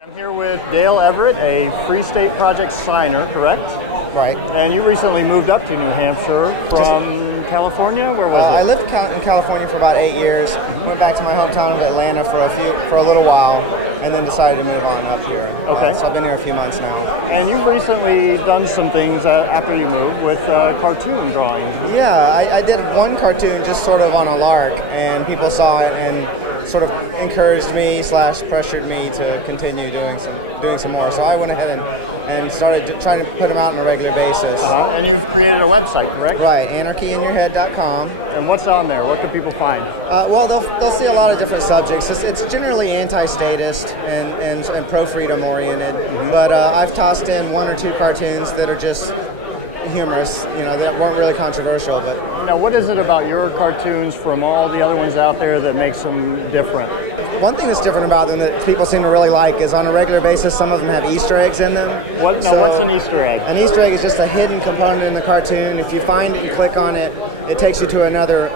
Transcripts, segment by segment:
I'm here with Dale Everett, a Free State Project signer, correct? Right. And you recently moved up to New Hampshire from California? Where was it? I lived in California for about 8 years, went back to my hometown of Atlanta for a little while, and then decided to move on up here. Okay. So I've been here a few months now. And you've recently done some things after you moved with cartoon drawing. Yeah, I did one cartoon just sort of on a lark, and people saw it and sort of encouraged me / pressured me to continue doing some more. So I went ahead and started trying to put them out on a regular basis. And you've created a website, correct? Right, anarchyinyourhead.com. And what's on there? What can people find? Well, they'll see a lot of different subjects. It's generally anti-statist and pro-freedom oriented, but I've tossed in 1 or 2 cartoons that are just humorous, that weren't really controversial. But now, what is it about your cartoons from all the other ones out there that makes them different? One thing that's different about them that people seem to really like is on a regular basis, some of them have Easter eggs in them. What's an Easter egg? An Easter egg is just a hidden component in the cartoon. If you find it and click on it, it takes you to another.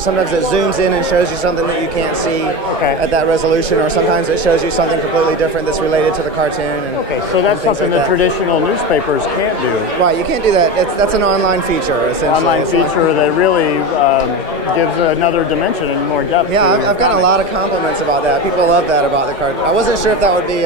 Sometimes it zooms in and shows you something that you can't see at that resolution, or sometimes it shows you something completely different that's related to the cartoon. So that's something that traditional newspapers can't do. Right, you can't do that. That's an online feature, essentially. Online feature that really gives another dimension and more depth. Yeah, I've gotten a lot of compliments about that. People love that about the cartoon. I wasn't sure if that would be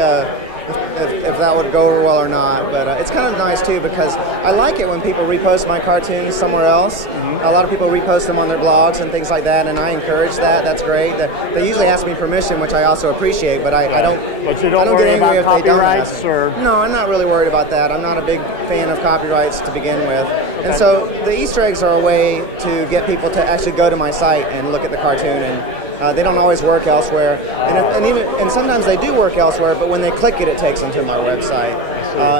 if that would go over well or not, but it's kind of nice too, because I like it when people repost my cartoons somewhere else. A lot of people repost them on their blogs and things like that, and I encourage that. That's great. They usually ask me permission, which I also appreciate, but I don't. But you don't I don't worry get angry about if they don't copyrights, ask. or No, I'm not really worried about that. I'm not a big fan of copyrights to begin with, and so the Easter eggs are a way to get people to actually go to my site and look at the cartoon. And they don't always work elsewhere, and sometimes they do work elsewhere. But when they click it, it takes them to my website,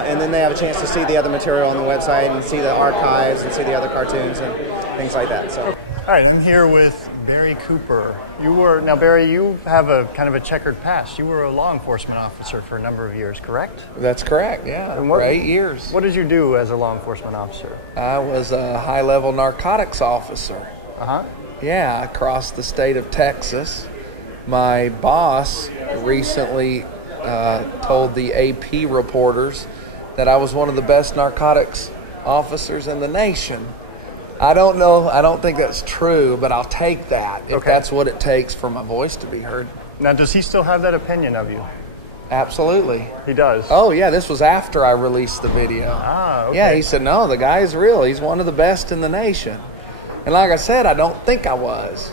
and then they have a chance to see the other material on the website and see the archives and see the other cartoons and things like that. So, all right, I'm here with Barry Cooper. Barry, you have a kind of a checkered past. You were a law enforcement officer for a number of years, correct? That's correct. Yeah, for 8 years. What did you do as a law enforcement officer? I was a high-level narcotics officer. Yeah, across the state of Texas. My boss recently told the AP reporters that I was one of the best narcotics officers in the nation. I don't know. I don't think that's true, but I'll take that if that's what it takes for my voice to be heard. Now, does he still have that opinion of you? Absolutely. He does? Oh, yeah. This was after I released the video. Okay. Yeah, he said, no, the guy is real. He's one of the best in the nation. And like I said, I don't think I was,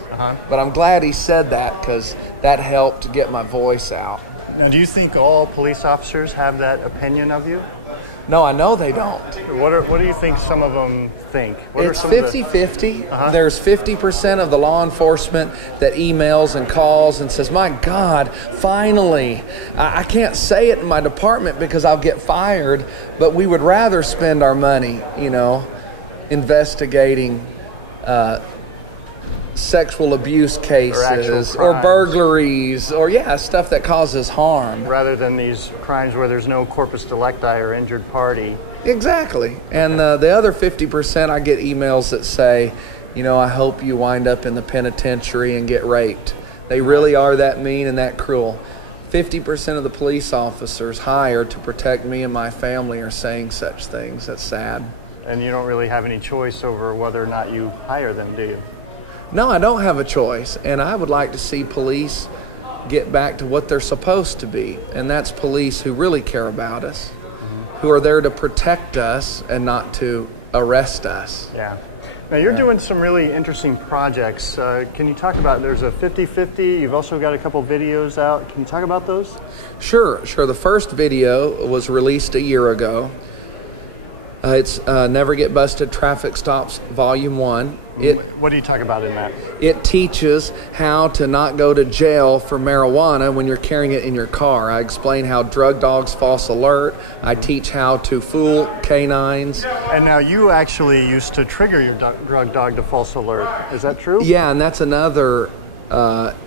but I'm glad he said that, because that helped get my voice out. Now, do you think all police officers have that opinion of you? No, I know they don't. What do you think some of them think? It's 50-50. There's 50% of the law enforcement that emails and calls and says, my God, finally, I can't say it in my department because I'll get fired, but we would rather spend our money, investigating sexual abuse cases or burglaries or stuff that causes harm, rather than these crimes where there's no corpus delicti or injured party. Exactly. And the other 50%, I get emails that say, I hope you wind up in the penitentiary and get raped. They really are that mean and that cruel. 50% of the police officers hired to protect me and my family are saying such things. That's sad. And you don't really have any choice over whether or not you hire them, do you? No, I don't have a choice. And I would like to see police get back to what they're supposed to be. And that's police who really care about us, who are there to protect us and not to arrest us. Yeah. Now, you're doing some really interesting projects. Can you talk about, there's a 50-50. You've also got a couple videos out. Can you talk about those? Sure. The first video was released a year ago. It's Never Get Busted Traffic Stops Volume 1. What do you talk about in that? It teaches how to not go to jail for marijuana when you're carrying it in your car. I explain how drug dogs false alert. I teach how to fool canines. And now you actually used to trigger your drug dog to false alert. Is that true? Yeah, and that's another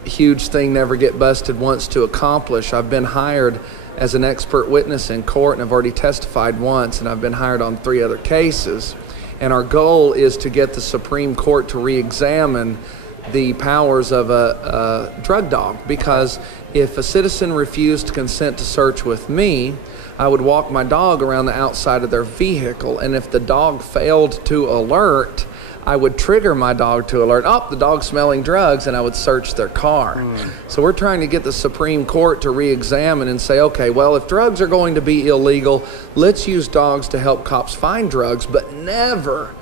huge thing Never Get Busted wants to accomplish. I've been hired as an expert witness in court, and I've already testified once, and I've been hired on 3 other cases. And our goal is to get the Supreme Court to re-examine the powers of a drug dog, because If a citizen refused to consent to search with me, I would walk my dog around the outside of their vehicle, and if the dog failed to alert, I would trigger my dog to alert, oh, the dog's smelling drugs, and I would search their car. So we're trying to get the Supreme Court to re-examine and say, okay, well, if drugs are going to be illegal, let's use dogs to help cops find drugs, but never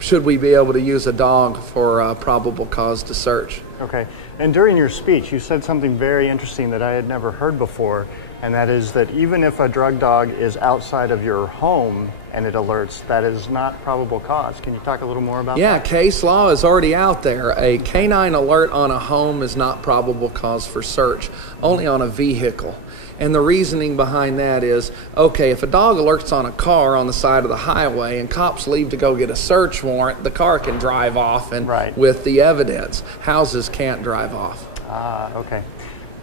should we be able to use a dog for probable cause to search. Okay. And during your speech, you said something very interesting that I had never heard before, and that is that even if a drug dog is outside of your home and it alerts, that is not probable cause. Can you talk a little more about that? Yeah, case law is already out there. A canine alert on a home is not probable cause for search, only on a vehicle. And the reasoning behind that is, okay, if a dog alerts on a car on the side of the highway and cops leave to go get a search warrant, the car can drive off and with the evidence. Houses can't drive off. Ah, okay.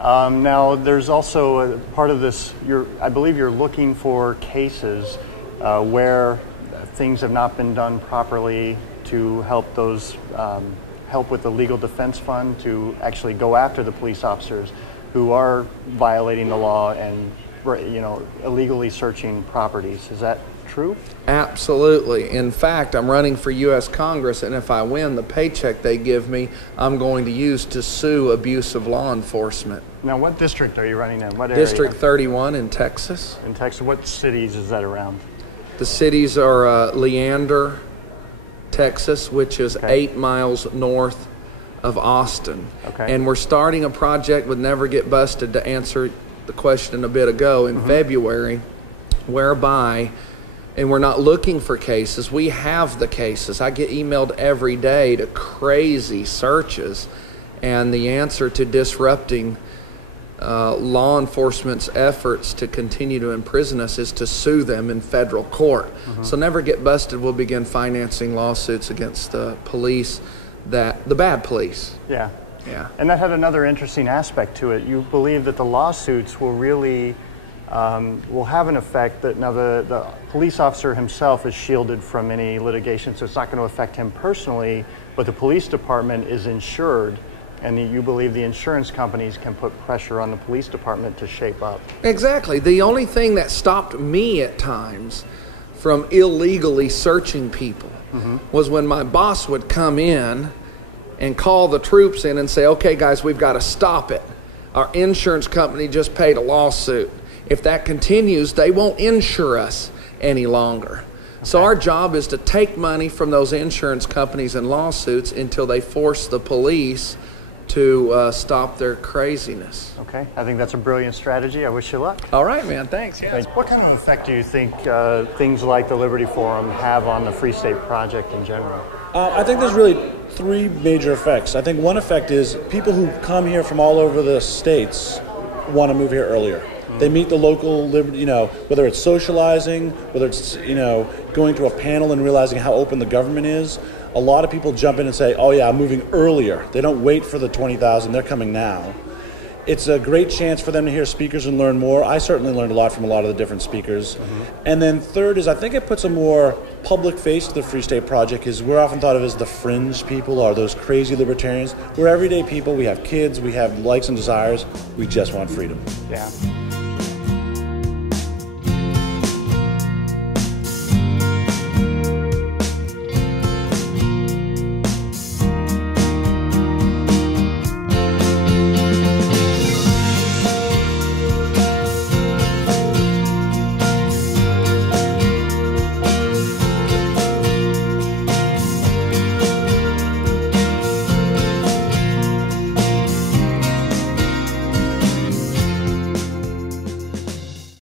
Now, there's also a part of this, I believe you're looking for cases where things have not been done properly to help those, help with the legal defense fund to actually go after the police officers who are violating the law and, illegally searching properties. Is that true? Absolutely. In fact, I'm running for U.S. Congress, and if I win, the paycheck they give me, I'm going to use to sue abusive law enforcement. Now, what district are you running in? What area? District 31 in Texas. In Texas. What cities is that around? The cities are Leander, Texas, which is 8 miles north of Austin. Okay. And we're starting a project with Never Get Busted, to answer the question a bit ago, in February, whereby, and we're not looking for cases, we have the cases. I get emailed every day to crazy searches, and the answer to disrupting law enforcement's efforts to continue to imprison us is to sue them in federal court. So Never Get Busted will begin financing lawsuits against the police, the bad police. Yeah. Yeah. And that had another interesting aspect to it. You believe that the lawsuits will really will have an effect that now the police officer himself is shielded from any litigation, so it's not going to affect him personally, but the police department is insured, and you believe the insurance companies can put pressure on the police department to shape up. Exactly. The only thing that stopped me at times from illegally searching people was when my boss would come in and call the troops in and say, okay, guys, we've got to stop it. Our insurance company just paid a lawsuit. If that continues, they won't insure us any longer. So our job is to take money from those insurance companies and lawsuits until they force the police to stop their craziness. Okay, I think that's a brilliant strategy. I wish you luck. All right, man, thanks. Yeah. What kind of effect do you think things like the Liberty Forum have on the Free State Project in general? I think there's really three major effects. I think one effect is people who come here from all over the states want to move here earlier. They meet the local, whether it's socializing, whether it's, going to a panel and realizing how open the government is. A lot of people jump in and say, oh yeah, I'm moving earlier. They don't wait for the 20,000, they're coming now. It's a great chance for them to hear speakers and learn more. I certainly learned a lot from a lot of the different speakers. And then third is I think it puts a more public face to the Free State Project, because we're often thought of as the fringe people or those crazy libertarians. We're everyday people. We have kids. We have likes and desires. We just want freedom. Yeah.